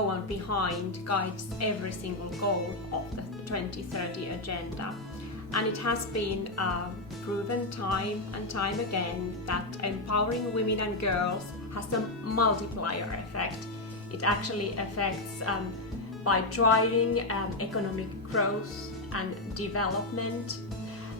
so on behind guides every single goal of the 2030 agenda. And it has been proven time and time again that empowering women and girls has a multiplier effect. It actually affects by driving economic growth and development,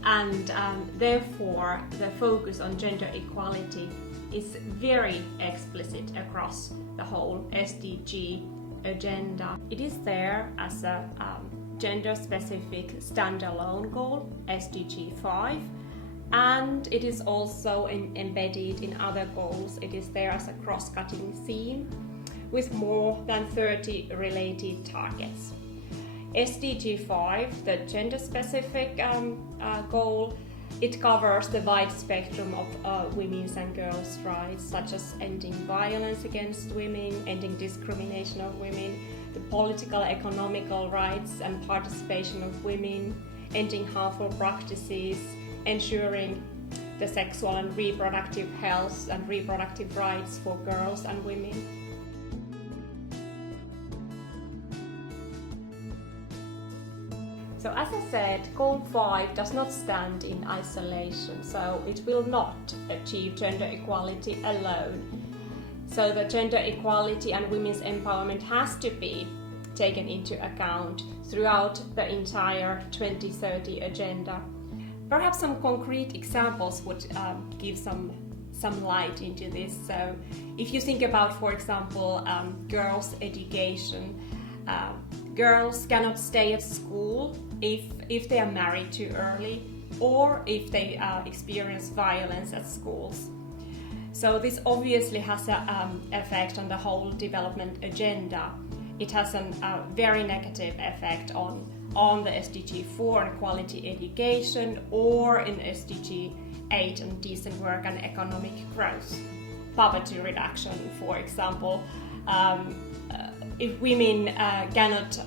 and therefore the focus on gender equality is very explicit across the whole SDG agenda. It is there as a gender-specific standalone goal, SDG 5, and it is also embedded in other goals. It is there as a cross-cutting theme with more than 30 related targets. SDG 5, the gender-specific goal, it covers the wide spectrum of women's and girls' rights, such as ending violence against women, ending discrimination of women, the political, economical rights and participation of women, ending harmful practices, ensuring the sexual and reproductive health and reproductive rights for girls and women. So as I said, Goal 5 does not stand in isolation, so it will not achieve gender equality alone. So the gender equality and women's empowerment has to be taken into account throughout the entire 2030 agenda. Perhaps some concrete examples would give some light into this. So if you think about, for example, girls' education, girls cannot stay at school if they are married too early or if they experience violence at schools. So this obviously has an effect on the whole development agenda. It has a very negative effect on the SDG 4 and quality education, or in SDG 8 and decent work and economic growth. Poverty reduction, for example. If women cannot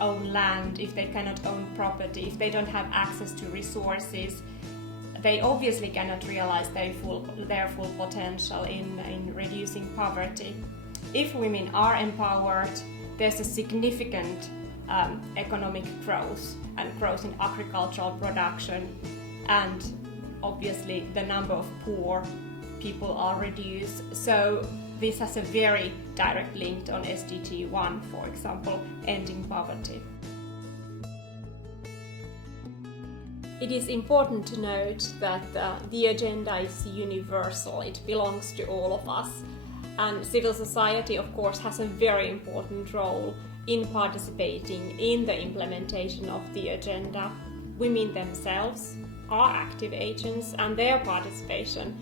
own land, if they cannot own property, if they don't have access to resources, they obviously cannot realize their full potential in reducing poverty. If women are empowered, there's a significant economic growth and growth in agricultural production, and obviously the number of poor people are reduced. So this has a very direct link on SDG 1, for example, ending poverty. It is important to note that the agenda is universal. It belongs to all of us. And civil society, of course, has a very important role in participating in the implementation of the agenda. Women themselves are active agents, and their participation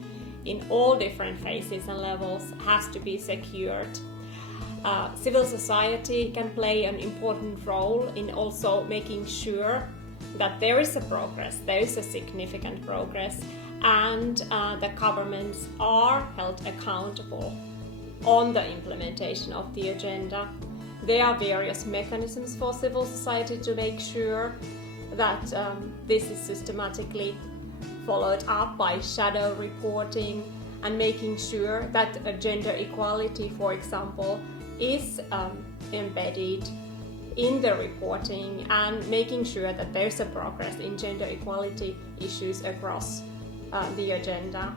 in all different phases and levels has to be secured. Civil society can play an important role in also making sure that there is a significant progress, and the governments are held accountable on the implementation of the agenda. There are various mechanisms for civil society to make sure that this is systematically followed up by shadow reporting and making sure that gender equality, for example, is embedded in the reporting, and making sure that there's a progress in gender equality issues across the agenda.